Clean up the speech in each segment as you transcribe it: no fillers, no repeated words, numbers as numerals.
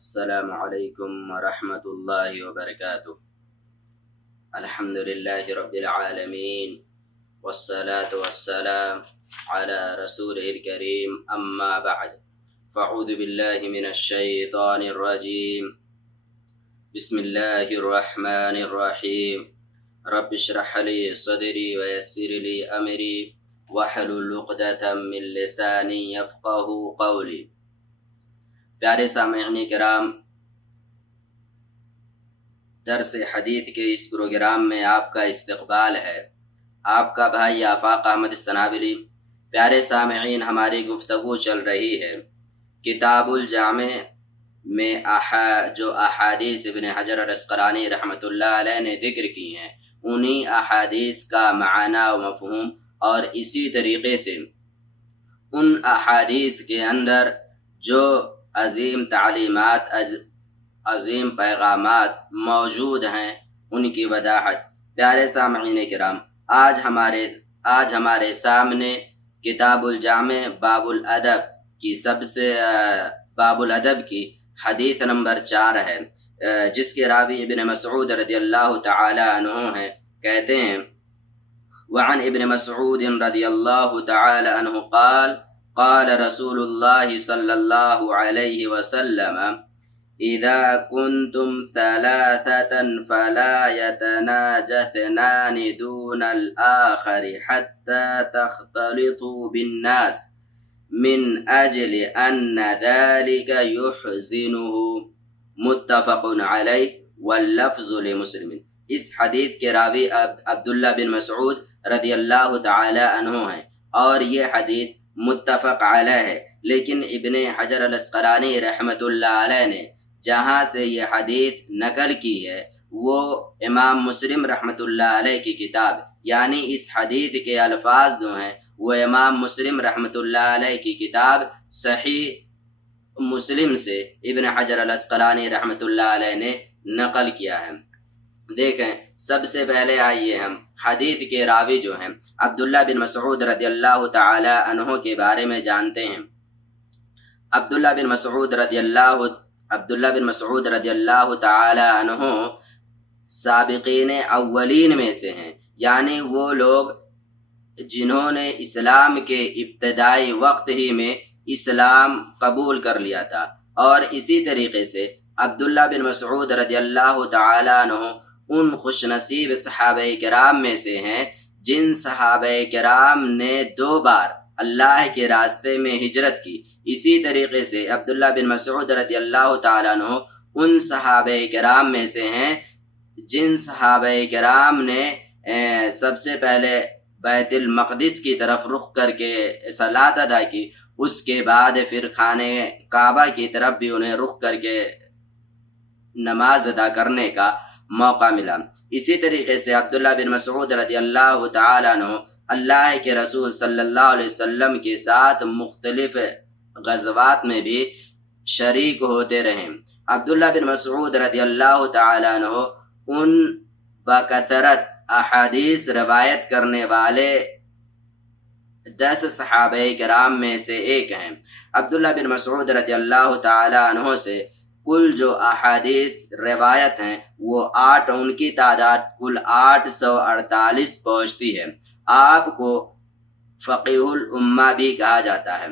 السلام علیکم ورحمۃ اللہ وبرکاتہ۔ الحمد للہ رب العالمین والصلاة والسلام علی رسولہ الکریم، اما بعد فاعوذ باللہ من الشیطان الرجیم، بسم اللہ الرحمن الرحیم، رب اشرح لی صدری ویسر لی امری واحلل عقدۃ من لسانی یفقہوا قولی۔ پیارے سامعین کرام، درس حدیث کے اس پروگرام میں آپ کا استقبال ہے۔ آپ کا بھائی آفاق احمد السنابلی۔ پیارے سامعین، ہماری گفتگو چل رہی ہے کتاب الجامع میں جو احادیث ابن حجر العسقلانی رحمۃ اللہ علیہ نے ذکر کی ہیں، انہی احادیث کا معنی و مفہوم، اور اسی طریقے سے ان احادیث کے اندر جو عظیم تعلیمات، عظیم پیغامات موجود ہیں، ان کی وضاحت۔ پیارے سامعین کرام، آج ہمارے سامنے کتاب الجامع باب الادب کی حدیث نمبر 4 ہے، جس کے راوی ابن مسعود رضی اللہ تعالی عنہ ہیں۔ کہتے ہیں، وعن ابن مسعود رضی اللہ تعالی عنہ قال رسول اللہ صلی اللہ علیہ وسلم اذا کنتم ثلاثة فلا يتناجى اثنان دون الآخر حتى تختلطوا بالناس من اجل ان ذلك يحزنه، متفق علیہ واللفظ لمسلم۔ اس حدیث کے راوی عبداللہ بن مسعود رضی اللہ تعالی عنہ ہیں، اور یہ حدیث متفق علیہ ہے، لیکن ابن حجر العسقلانی رحمۃ اللہ علیہ نے جہاں سے یہ حدیث نقل کی ہے وہ امام مسلم رحمۃ اللہ علیہ کی کتاب، یعنی اس حدیث کے الفاظ جو ہیں وہ امام مسلم رحمۃ اللہ علیہ کی کتاب صحیح مسلم سے ابن حجر العسقلانی رحمۃ اللہ علیہ نے نقل کیا ہے۔ دیکھیں، سب سے پہلے آئیے ہم حدیث کے راوی جو ہیں عبداللہ بن مسعود رضی اللہ تعالی عنہ کے بارے میں جانتے ہیں۔ عبداللہ بن مسعود رضی اللہ تعالی عنہ سابقین اولین میں سے ہیں، یعنی وہ لوگ جنہوں نے اسلام کے ابتدائی وقت ہی میں اسلام قبول کر لیا تھا، اور اسی طریقے سے عبداللہ بن مسعود رضی اللہ تعالی عنہ ان خوش نصیب صحابہ کرام میں سے ہیں جن صحابہ کرام نے 2 بار اللہ کے راستے میں ہجرت کی۔ اسی طریقے سے عبداللہ بن مسعود رضی اللہ تعالیٰ عنہ ان صحابہ کرام میں سے ہیں جن صحابہ کرام نے سب سے پہلے بیت المقدس کی طرف رخ کر کے صلاۃ ادا کی، اس کے بعد پھر خانہ کعبہ کی طرف بھی انہیں رخ کر کے نماز ادا کرنے کا موقع ملا۔ اسی طریقے سے عبداللہ بن مسعود رضی اللہ تعالیٰ عنہ اللہ کے رسول صلی اللہ علیہ وسلم کے ساتھ مختلف غزوات میں بھی شریک ہوتے رہے۔ عبداللہ بن مسعود رضی اللہ تعالیٰ عنہ ان بکثرت احادیث روایت کرنے والے 10 صحابہ کرام میں سے ایک ہیں۔ عبداللہ بن مسعود رضی اللہ تعالیٰ عنہ سے کل جو احادیث روایت ہیں وہ 8، ان کی تعداد کل 848 پہنچتی ہے۔ آپ کو فقیہ الامہ بھی کہا جاتا ہے۔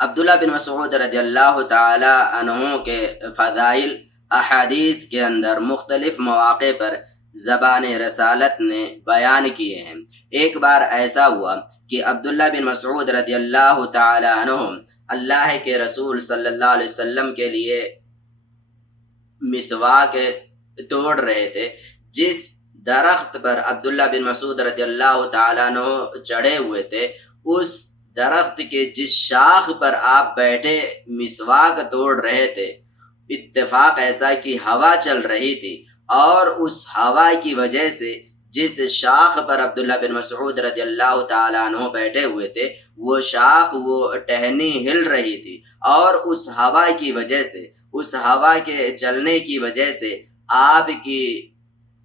عبداللہ بن مسعود رضی اللہ تعالی عنہ کے فضائل احادیث کے اندر مختلف مواقع پر زبان رسالت نے بیان کیے ہیں۔ ایک بار ایسا ہوا کہ عبداللہ بن مسعود رضی اللہ تعالی عنہ اللہ کے رسول صلی اللہ علیہ وسلم کے لیے مسواک توڑ رہے تھے۔ جس درخت پر عبداللہ بن مسعود رضی اللہ تعالیٰ عنہ چڑھے ہوئے تھے، اس درخت کے جس شاخ پر آپ بیٹھے مسواک توڑ رہے تھے، اتفاق ایسا کہ ہوا چل رہی تھی، اور اس ہوا کی وجہ سے جس شاخ پر عبداللہ بن مسعود رضی اللہ تعالیٰ عنہ بیٹھے ہوئے تھے وہ شاخ، وہ ٹہنی ہل رہی تھی، اور اس ہوا کی وجہ سے، اس ہوا کے چلنے کی وجہ سے آپ کی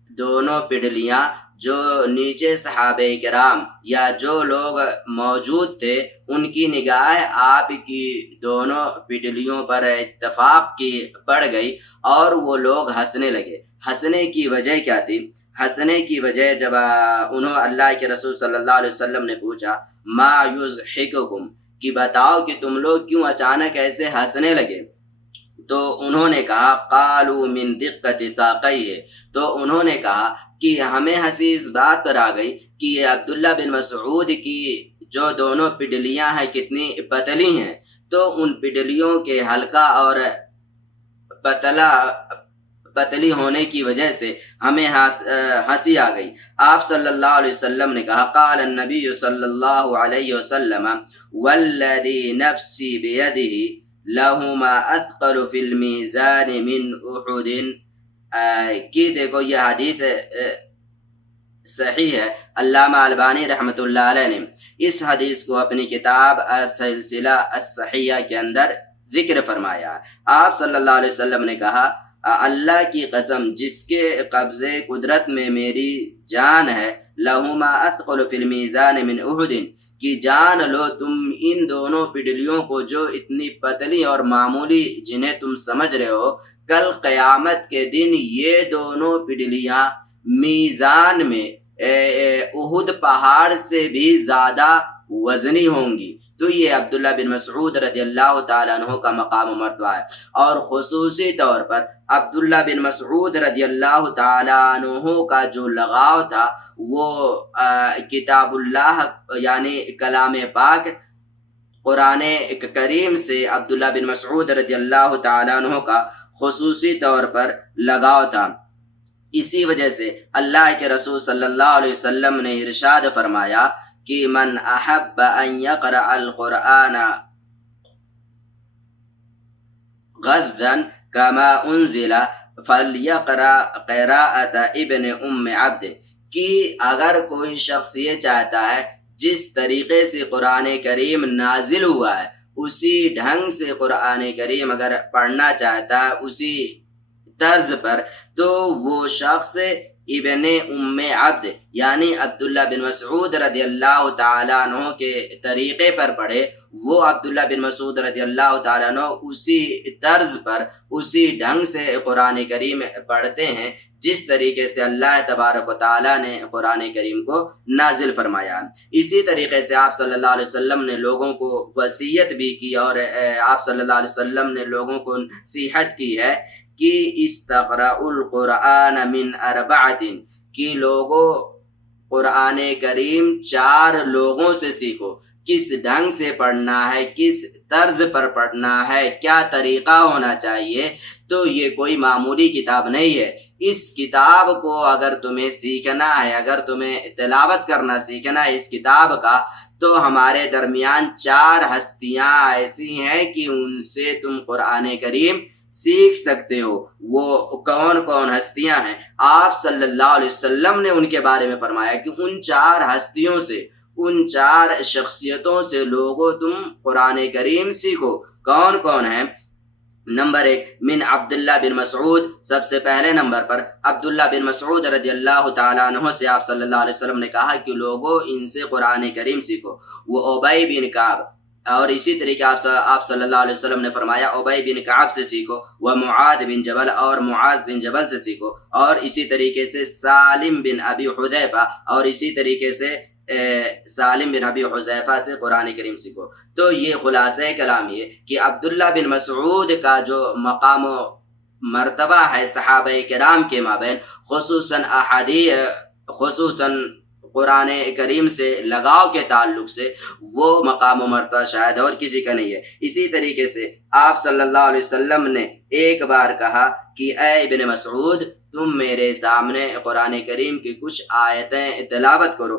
دونوں پڈلیاں جو نیچے صحابہ کرام یا جو لوگ موجود تھے ان کی نگاہ آپ کی دونوں پٹلیوں پر اتفاق کی پڑ گئی اور وہ لوگ ہنسنے لگے۔ ہنسنے کی وجہ کیا تھی؟ ہنسنے کی وجہ جب انہوں اللہ کے رسول صلی اللہ علیہ وسلم نے پوچھا ما یضحککم، کہ بتاؤ کہ تم لوگ کیوں اچانک ایسے ہنسنے لگے، تو انہوں نے کہا قالوا من دقت ساقیہ، تو انہوں نے کہا کہ ہمیں ہنسی اس بات پر آ گئی کہ یہ عبداللہ بن مسعود کی جو دونوں پڈلیاں ہیں کتنی پتلی ہیں، تو ان پڈلیوں کے ہلکا اور پتلی ہونے کی وجہ سے ہمیں ہنسی آ گئی۔ آپ صلی اللہ علیہ وسلم نے کہا قال النبی صلی اللہ علیہ وسلم والذی نفسی بیدہ لہما اثقل فی المیزان من احد، کہ دیکھو یہ حدیث صحیح ہے۔ علامہ البانی رحمۃ اللہ علیہ نے اس حدیث کو اپنی کتاب السلسلہ الصحیحہ کے اندر ذکر فرمایا۔ آپ صلی اللہ علیہ وسلم نے کہا اللہ کی قسم جس کے قبضے قدرت میں میری جان ہے، لہما اثقل فی المیزان من احد، کہ جان لو تم ان دونوں پڈلیوں کو جو اتنی پتلی اور معمولی جنہیں تم سمجھ رہے ہو، کل قیامت کے دن یہ دونوں پڈلیاں میزان میں احد پہاڑ سے بھی زیادہ وزنی ہوں گی۔ تو یہ عبداللہ بن مسعود رضی اللہ تعالیٰ عنہ کا مقام و مرتبہ ہے، اور خصوصی طور پر عبداللہ بن مسعود رضی اللہ تعالیٰ عنہ کا جو لگاؤ تھا وہ کتاب اللہ یعنی کلام پاک قرآن کریم سے عبداللہ بن مسعود رضی اللہ تعالیٰ عنہ کا خصوصی طور پر لگاؤ تھا۔ اسی وجہ سے اللہ کے رسول صلی اللہ علیہ وسلم نے ارشاد فرمایا کہ من احب ان یقرأ القرآن غضا کما انزل فلیقرأ قراءۃ ابن ام عبد، کہ اگر کوئی شخص یہ چاہتا ہے جس طریقے سے قرآن کریم نازل ہوا ہے اسی ڈھنگ سے قرآن کریم اگر پڑھنا چاہتا ہے اسی طرز پر، تو وہ شخص ابن ام عبد یعنی عبداللہ بن مسعود رضی اللہ تعالیٰ عنہ کے طریقے پر پڑھے۔ وہ عبداللہ بن مسعود رضی اللہ تعالیٰ عنہ اسی طرز پر اسی ڈھنگ سے قرآن کریم پڑھتے ہیں جس طریقے سے اللہ تبارک و تعالیٰ نے قرآن کریم کو نازل فرمایا۔ اسی طریقے سے آپ صلی اللہ علیہ وسلم نے لوگوں کو وصیت بھی کی، اور آپ صلی اللہ علیہ وسلم نے لوگوں کو نصیحت کی ہے کہ استقرأوا القرآن من اربعۃ، کہ لوگوں قرآن کریم 4 لوگوں سے سیکھو، کس ڈھنگ سے پڑھنا ہے، کس طرز پر پڑھنا ہے، کیا طریقہ ہونا چاہیے۔ تو یہ کوئی معمولی کتاب نہیں ہے، اس کتاب کو اگر تمہیں سیکھنا ہے، اگر تمہیں تلاوت کرنا سیکھنا ہے اس کتاب کا، تو ہمارے درمیان 4 ہستیاں ایسی ہیں کہ ان سے تم قرآن کریم سیکھ سکتے ہو۔ وہ کون کون ہستیاں ہیں؟ آپ صلی اللہ علیہ وسلم نے ان کے بارے میں فرمایا کہ ان 4 ہستیوں سے، ان 4 شخصیتوں سے لوگوں تم قرآن کریم سیکھو۔ کون کون ہیں؟ نمبر 1 من عبداللہ بن مسعود، سب سے پہلے نمبر پر عبداللہ بن مسعود رضی اللہ تعالیٰ عنہ سے آپ صلی اللہ علیہ وسلم نے کہا کہ لوگوں ان سے قرآن کریم سیکھو۔ وہ ابی بن کعب، اور اسی طریقے آپ صلی اللہ علیہ وسلم نے فرمایا ابی بن کعب سے سیکھو، وہ معاذ بن جبل، اور معاذ بن جبل سے سیکھو، اور اسی طریقے سے سالم بن ابی حذیفہ، اور اسی طریقے سے سالم بن ابی حذیفہ سے قرآن کریم سیکھو۔ تو یہ خلاصہ کلام یہ کہ عبداللہ بن مسعود کا جو مقام و مرتبہ ہے صحابہ کرام کے مابین، خصوصاً قرآن کریم سے لگاؤ کے تعلق سے، وہ مقام و مرتبہ شاید اور کسی کا نہیں ہے۔ اسی طریقے سے آپ صلی اللہ علیہ وسلم نے ایک بار کہا کہ اے ابن مسعود تم میرے سامنے قرآن کریم کی کچھ آیتیں تلاوت کرو۔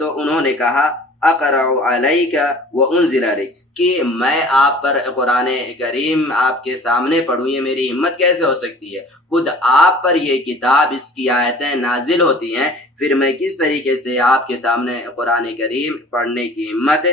تو انہوں نے کہا اقرأ علیک وانزل علیک، کہ میں آپ پر قرآن کریم آپ کے سامنے پڑھوں، یہ میری ہمت کیسے ہو سکتی ہے؟ خود آپ پر یہ کتاب، اس کی آیتیں نازل ہوتی ہیں، پھر میں کس طریقے سے آپ کے سامنے قرآن کریم پڑھنے کی ہمت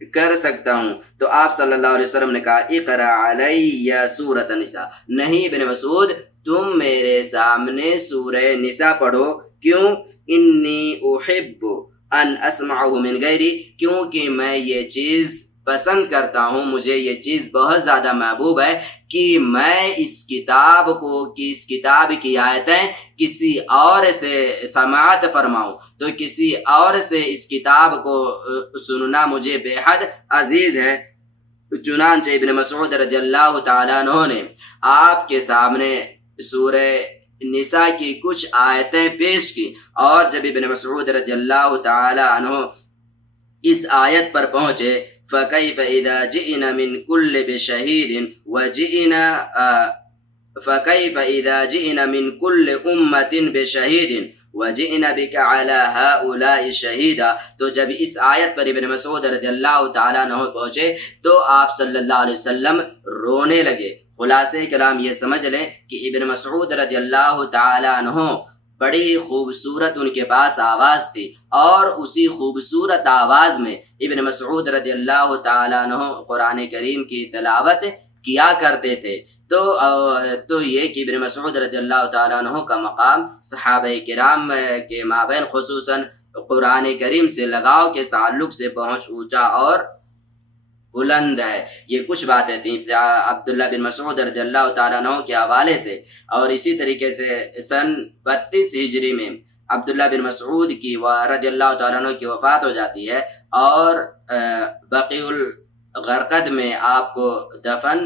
کر سکتا ہوں؟ تو آپ صلی اللہ علیہ وسلم نے کہا اقرأ علی سورۃ النساء، نہیں ابن مسعود تم میرے سامنے سورہ نساء پڑھو، کیوں؟ انی احب ان اسمعہ من غیری، کیونکہ میں یہ چیز پسند کرتا ہوں، مجھے یہ چیز بہت زیادہ محبوب ہے کہ میں اس کتاب کی آیتیں کسی اور سے سماعت فرماؤں، تو کسی اور سے اس کتاب کو سننا مجھے بے حد عزیز ہے۔ چنانچہ ابن مسعود رضی اللہ تعالیٰ عنہ نے آپ کے سامنے سورہ نساء کی کچھ آیتیں پیش کی، اور جب ابن مسعود رضی اللہ تعالیٰ عنہ اس آیت پر پہنچے فَكَيْفَ إِذَا جِئِنَا مِن كُلِّ بِشَهِيدٍ فَكَيْفَ إِذَا جِئِنَا مِن كُلِّ أُمَّةٍ بِشَهِيدٍ وَجِئِنَا بِكَ عَلَى هَؤُلَاءِ شَهِيدًا۔ تو جب اس آیت پر ابن مسعود رضی اللہ تعالیٰ عنہ پہنچے تو آپ صلی اللہ علیہ وسلم رونے لگے۔ خلاصہ کلام یہ سمجھ لیں کہ ابن مسعود رضی اللہ تعالیٰ عنہ بڑی خوبصورت ان کے پاس آواز تھی، اور اسی خوبصورت آواز میں ابن مسعود رضی اللہ تعالیٰ عنہ قرآن کریم کی تلاوت کیا کرتے تھے۔ تو یہ کہ ابن مسعود رضی اللہ تعالیٰ عنہ کا مقام صحابہ کرام کے مابین خصوصاً قرآن کریم سے لگاؤ کے تعلق سے بہت اونچا اور بلند ہے۔ یہ کچھ باتیں تھیں عبداللہ بن مسعود رضی اللہ تعالیٰ عنہ کے حوالے سے، اور اسی طریقے سے سن 32 ہجری میں عبداللہ بن مسعود کی رضی اللہ تعالیٰ عنہ کی وفات ہو جاتی ہے، اور بقیع الغرقد میں آپ کو دفن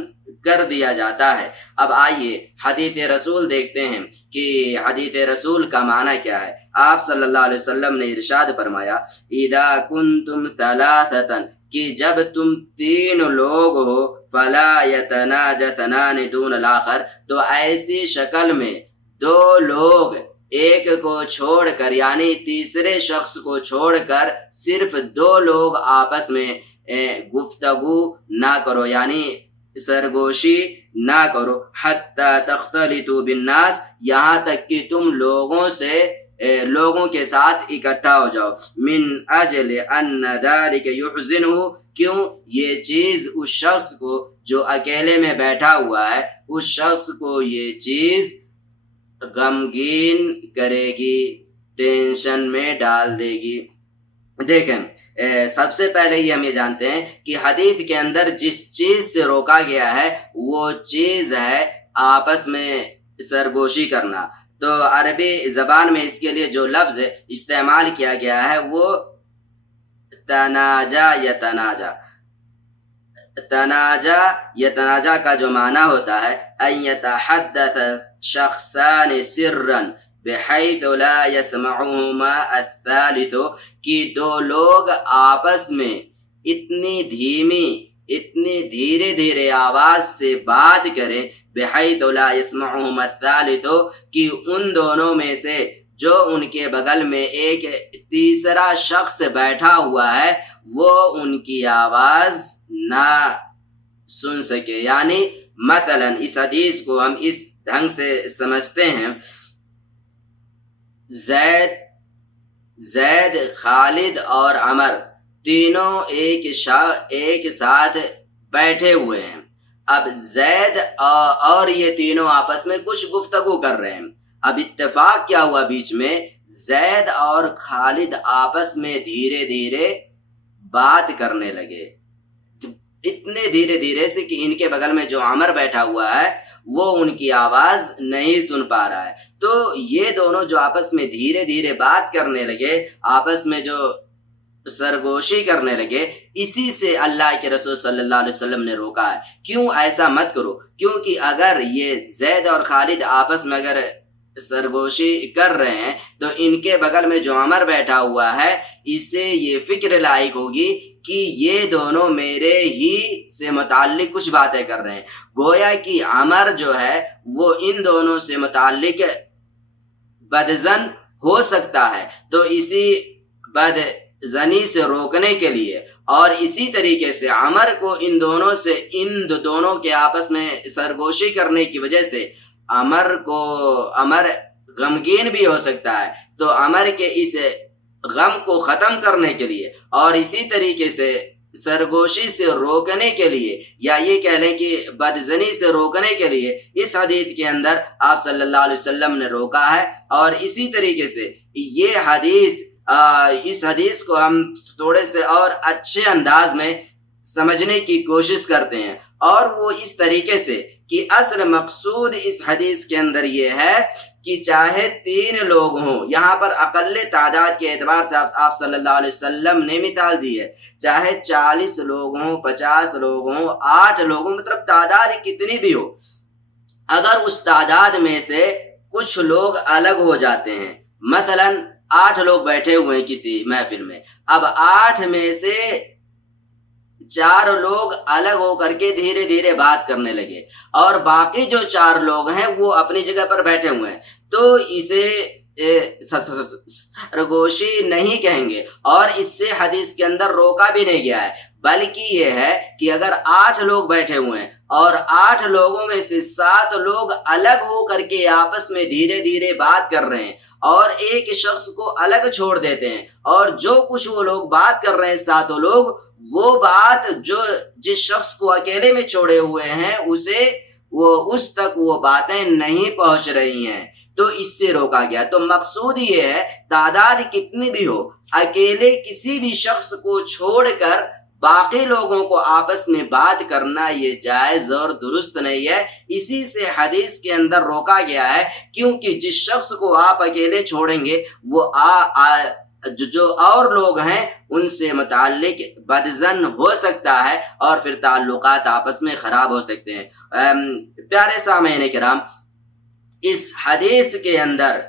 کر دیا جاتا ہے۔ اب آئیے حدیث رسول دیکھتے ہیں کہ حدیث رسول کا معنی کیا ہے۔ آپ صلی اللہ علیہ وسلم نے ارشاد فرمایا اذا کنتم ثلاثۃ، کہ جب تم 3 لوگ ہو، فلا یتناجى اثنان دون الاخر، تو ایسی شکل میں 2 لوگ ایک کو چھوڑ کر، یعنی تیسرے شخص کو چھوڑ کر صرف 2 لوگ آپس میں گفتگو نہ کرو، یعنی سرگوشی نہ کرو، حتی تختلطوا بالناس، یہاں تک کہ تم لوگوں کے ساتھ اکٹھا ہو جاؤ، من اجل ان ذلك يحزنه، کیوں؟ یہ چیز اس شخص کو جو اکیلے میں بیٹھا ہوا ہے، اس شخص کو یہ چیز غمگین کرے گی، ٹینشن میں ڈال دے گی۔ دیکھیں، سب سے پہلے یہ ہم یہ جانتے ہیں کہ حدیث کے اندر جس چیز سے روکا گیا ہے وہ چیز ہے آپس میں سرگوشی کرنا۔ تو عربی زبان میں اس کے لیے جو لفظ استعمال کیا گیا ہے وہ تناجا کا جو معنی ہوتا ہے ان یتحدث شخصان سرا بحیث لا یسمعهما الثالث، کہ 2 لوگ آپس میں اتنی دھیرے آواز سے بات کریں، بحیث لا یسمعهما الثالث، کہ ان دونوں میں سے جو ان کے بغل میں ایک تیسرا شخص بیٹھا ہوا ہے وہ ان کی آواز نہ سن سکے۔ یعنی مثلا اس حدیث کو ہم اس ڈھنگ سے سمجھتے ہیں، زید، خالد اور عمر تینوں ایک ساتھ بیٹھے ہوئے ہیں۔ اب زید اور یہ تینوں آپس میں کچھ گفتگو کر رہے ہیں۔ اب اتفاق کیا ہوا بیچ میں، زید اور خالد آپس میں دھیرے بات کرنے لگے، اتنے دھیرے سے کہ ان کے بغل میں جو عمر بیٹھا ہوا ہے وہ ان کی آواز نہیں سن پا رہا ہے۔ تو یہ دونوں جو آپس میں دھیرے بات کرنے لگے، آپس میں جو سرگوشی کرنے لگے، اسی سے اللہ کے رسول صلی اللہ علیہ وسلم نے روکا ہے۔ کیوں ایسا مت کرو؟ کیونکہ اگر یہ زید اور خالد آپس میں اگر سرگوشی کر رہے ہیں تو ان کے بغل میں جو عمر بیٹھا ہوا ہے اس سے یہ فکر لاحق ہوگی کہ یہ دونوں میرے ہی سے متعلق کچھ باتیں کر رہے ہیں، گویا کہ عمر جو ہے وہ ان دونوں سے متعلق بدظن ہو سکتا ہے۔ تو اسی بدظنی سے روکنے کے لیے اور اسی طریقے سے عمر کو ان دونوں کے آپس میں سرگوشی کرنے کی وجہ سے عمر غمگین بھی ہو سکتا ہے، تو عمر کے اس غم کو ختم کرنے کے لیے اور اسی طریقے سے سرگوشی سے روکنے کے لیے یا یہ کہہ لیں کہ بدزنی سے روکنے کے لیے اس حدیث کے اندر آپ صلی اللہ علیہ وسلم نے روکا ہے۔ اور اسی طریقے سے یہ حدیث اس حدیث کو ہم تھوڑے سے اور اچھے انداز میں سمجھنے کی کوشش کرتے ہیں، اور وہ اس طریقے سے کہ اصل مقصود اس حدیث کے اندر یہ ہے کہ چاہے 3 لوگ ہوں، یہاں پر اقل تعداد کے اعتبار سے آپ صلی اللہ علیہ وسلم نے مثال دی ہے، چاہے 40 لوگ ہوں، 50 لوگ ہوں، 8 لوگ ہوں، مطلب تعداد کتنی بھی ہو، اگر اس تعداد میں سے کچھ لوگ الگ ہو جاتے ہیں، مثلا 8 لوگ بیٹھے ہوئے ہیں کسی محفل میں، اب 8 میں سے 4 لوگ الگ ہو کر کے دھیرے دھیرے بات کرنے لگے اور باقی جو 4 لوگ ہیں وہ اپنی جگہ پر بیٹھے ہوئے ہیں، تو اسے سرگوشی نہیں کہیں گے، اور اس سے حدیث کے اندر روکا بھی نہیں گیا ہے، بلکہ یہ ہے کہ اگر 8 لوگ بیٹھے ہوئے ہیں اور 8 لوگوں میں سے 7 لوگ الگ ہو کر کے آپس میں دھیرے دھیرے بات کر رہے ہیں اور ایک شخص کو الگ چھوڑ دیتے ہیں، اور جو کچھ وہ لوگ بات کر رہے ہیں 7 لوگ، وہ بات جو جس شخص کو اکیلے میں چھوڑے ہوئے ہیں اس تک وہ باتیں نہیں پہنچ رہی ہیں، تو اس سے روکا گیا۔ تو مقصود یہ ہے تعداد کتنی بھی ہو، اکیلے کسی بھی شخص کو چھوڑ کر باقی لوگوں کو آپس میں بات کرنا یہ جائز اور درست نہیں ہے، اسی سے حدیث کے اندر روکا گیا ہے، کیونکہ جس شخص کو آپ اکیلے چھوڑیں گے وہ جو اور لوگ ہیں ان سے متعلق بدظن ہو سکتا ہے اور پھر تعلقات آپس میں خراب ہو سکتے ہیں۔ پیارے سامعین کرام، اس حدیث کے اندر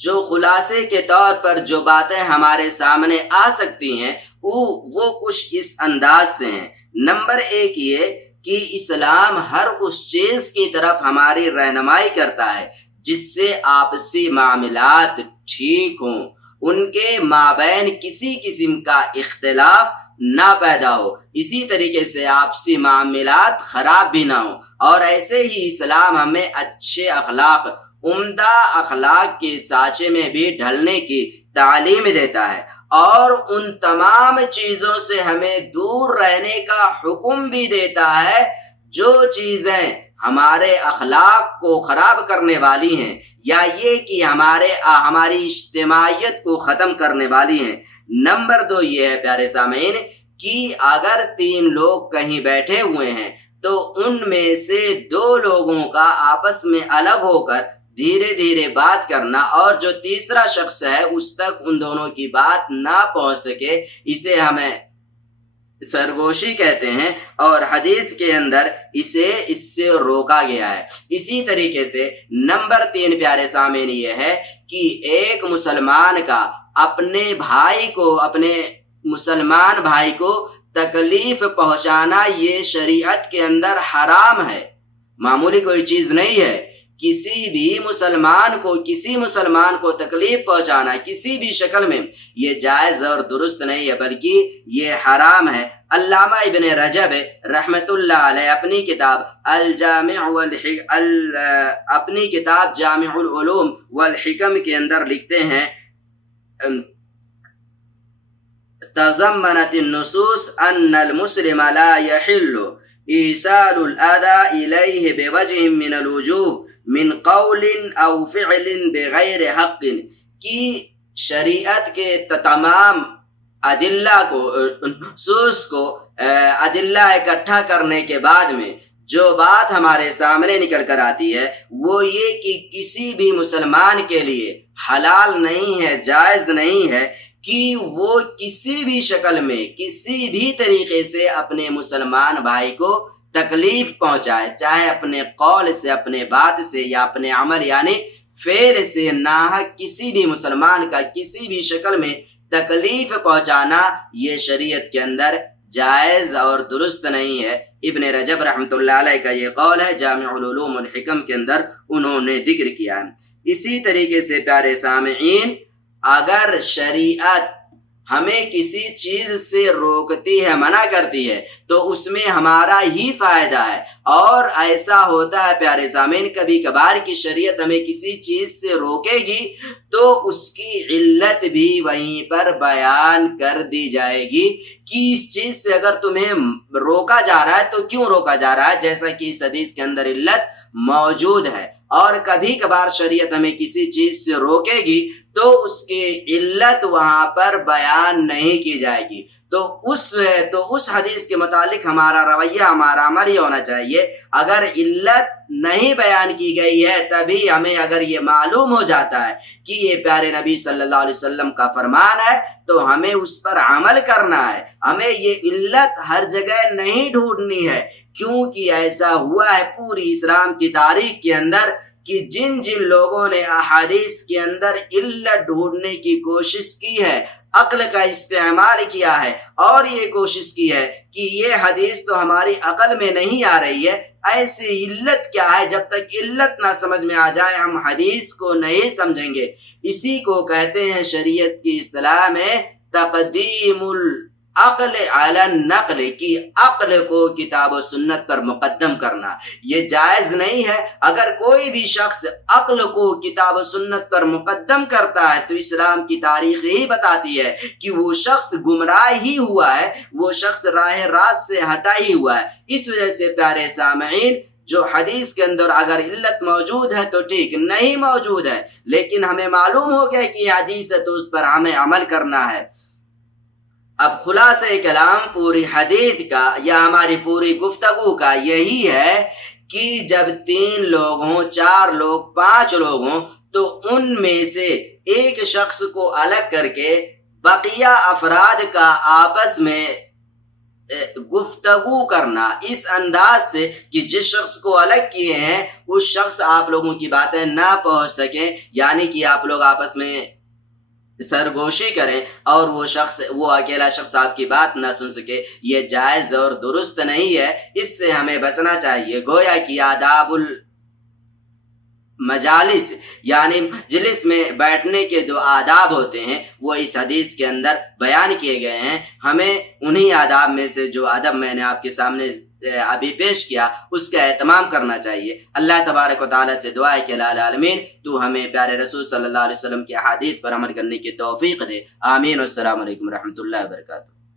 جو خلاصے کے طور پر جو باتیں ہمارے سامنے آ سکتی ہیں وہ کچھ اس انداز سے ہیں۔ نمبر 1 یہ کہ اسلام ہر اس چیز کی طرف ہماری رہنمائی کرتا ہے جس سے آپسی معاملات ٹھیک ہوں، ان کے مابین کسی قسم کا اختلاف نہ پیدا ہو، اسی طریقے سے آپسی معاملات خراب بھی نہ ہوں، اور ایسے ہی اسلام ہمیں اچھے اخلاق، عمدہ اخلاق کے سانچے میں بھی ڈھلنے کی تعلیم دیتا ہے، اور ان تمام چیزوں سے ہمیں دور رہنے کا حکم بھی دیتا ہے جو چیزیں ہمارے اخلاق کو خراب کرنے والی ہیں یا یہ کہ ہماری اجتماعیت کو ختم کرنے والی ہیں۔ نمبر 2 یہ ہے پیارے سامعین کہ اگر 3 لوگ کہیں بیٹھے ہوئے ہیں تو ان میں سے 2 لوگوں کا آپس میں الگ ہو کر دھیرے دھیرے بات کرنا، اور جو تیسرا شخص ہے اس تک ان دونوں کی بات نہ پہنچ سکے، اسے ہمیں سرگوشی کہتے ہیں، اور حدیث کے اندر اس سے روکا گیا ہے۔ اسی طریقے سے نمبر 3 پیارے سامعین یہ ہے کہ ایک مسلمان کا اپنے مسلمان بھائی کو تکلیف پہنچانا یہ شریعت کے اندر حرام ہے، معمولی کوئی چیز نہیں ہے۔ کسی مسلمان کو تکلیف پہنچانا کسی بھی شکل میں یہ جائز اور درست نہیں ہے، بلکہ یہ حرام ہے۔ علامہ ابن رجب رحمت اللہ علیہ اپنی کتاب جامع العلوم والحکم کے اندر لکھتے ہیں، تضمنت النصوص ان المسلم لا يحل ایصال الاذى الیہ بوجہ من الوجوہ من قول او فعل بغیر حق، کی شریعت کے تمام نصوص کو ادلہ اکٹھا کرنے کے بعد میں جو بات ہمارے سامنے نکل کر آتی ہے وہ یہ کہ کسی بھی مسلمان کے لیے حلال نہیں ہے، جائز نہیں ہے کہ وہ کسی بھی شکل میں کسی بھی طریقے سے اپنے مسلمان بھائی کو تکلیف پہنچائے، چاہے اپنے قول سے، اپنے بات سے، یا اپنے عمل یعنی فعل سے، ناحق کسی بھی مسلمان کا کسی بھی شکل میں تکلیف پہنچانا یہ شریعت کے اندر جائز اور درست نہیں ہے۔ ابن رجب رحمۃ اللہ علیہ کا یہ قول ہے، جامع العلوم والحکم کے اندر انہوں نے ذکر کیا ہے۔ اسی طریقے سے پیارے سامعین، اگر شریعت ہمیں کسی چیز سے روکتی ہے، منع کرتی ہے، تو اس میں ہمارا ہی فائدہ ہے۔ اور ایسا ہوتا ہے پیارے سامعین، کبھی کبھار کی شریعت ہمیں کسی چیز سے روکے گی تو اس کی علت بھی وہیں پر بیان کر دی جائے گی کہ اس چیز سے اگر تمہیں روکا جا رہا ہے تو کیوں روکا جا رہا ہے، جیسا کہ اس حدیث کے اندر علت موجود ہے۔ اور کبھی کبھار شریعت ہمیں کسی چیز سے روکے گی تو اس کی علت وہاں پر بیان نہیں کی جائے گی۔ تو اس حدیث کے متعلق ہمارا رویہ، ہمارا عمل یہ ہونا چاہیے، اگر علت نہیں بیان کی گئی ہے تبھی ہمیں اگر یہ معلوم ہو جاتا ہے کہ یہ پیارے نبی صلی اللہ علیہ وسلم کا فرمان ہے تو ہمیں اس پر عمل کرنا ہے۔ ہمیں یہ علت ہر جگہ نہیں ڈھونڈنی ہے، کیونکہ ایسا ہوا ہے پوری اسلام کی تاریخ کے اندر کہ جن جن لوگوں نے احادیث کے اندر علت ڈھونڈنے کی کوشش کی ہے، عقل کا استعمال کیا ہے اور یہ کوشش کی ہے کہ یہ حدیث تو ہماری عقل میں نہیں آ رہی ہے، ایسی علت کیا ہے، جب تک علت نہ سمجھ میں آ جائے ہم حدیث کو نہیں سمجھیں گے۔ اسی کو کہتے ہیں شریعت کی اصطلاح میں تقدیم العقل علی النقل، کی عقل کو کتاب و سنت پر مقدم کرنا یہ جائز نہیں ہے۔ اگر کوئی بھی شخص عقل کو کتاب و سنت پر مقدم کرتا ہے تو اسلام کی تاریخ ہی بتاتی ہے کہ وہ شخص گمراہ ہی ہوا ہے، وہ شخص راہ راست سے ہٹا ہی ہوا ہے۔ اس وجہ سے پیارے سامعین، جو حدیث کے اندر اگر علت موجود ہے تو ٹھیک، نہیں موجود ہے لیکن ہمیں معلوم ہو گیا کہ یہ حدیث ہے تو اس پر ہمیں عمل کرنا ہے۔ اب خلاصہ کلام پوری حدیث کا یا ہماری پوری گفتگو کا یہی ہے کہ جب 3 لوگ ہوں، 4 لوگ، 5 لوگ ہوں تو ان میں سے ایک شخص کو الگ کر کے بقیہ افراد کا آپس میں گفتگو کرنا اس انداز سے کہ جس شخص کو الگ کیے ہیں اس شخص آپ لوگوں کی باتیں نہ پہنچ سکیں، یعنی کہ آپ لوگ آپس میں سرگوشی کریں اور وہ اکیلا شخص آپ کی بات نہ سن سکے، یہ جائز اور درست نہیں ہے۔ اس سے ہمیں بچنا چاہیے۔ گویا کہ آداب مجالس یعنی مجلس میں بیٹھنے کے جو آداب ہوتے ہیں وہ اس حدیث کے اندر بیان کیے گئے ہیں۔ ہمیں انہی آداب میں سے جو ادب میں نے آپ کے سامنے ابھی پیش کیا اس کا اہتمام کرنا چاہیے۔ اللہ تبارک و تعالیٰ سے دعا ہے کہ الہ العالمین تو ہمیں پیارے رسول صلی اللہ علیہ وسلم کی احادیث پر عمل کرنے کی توفیق دے۔ آمین۔ والسلام علیکم ورحمۃ اللہ وبرکاتہ۔